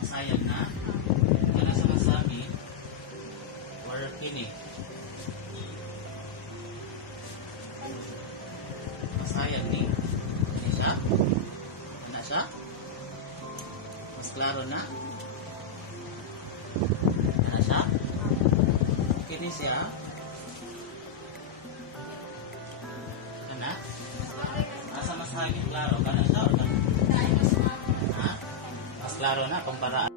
Masayang na. Kana sa masabi or kini. Masayang ni. Ini siya. Ano siya? Mas klaro na. Ano siya? Kini siya. Ano? Asa mas haging klaro ka na siya o na? Ha? Mas klaro na kumpara.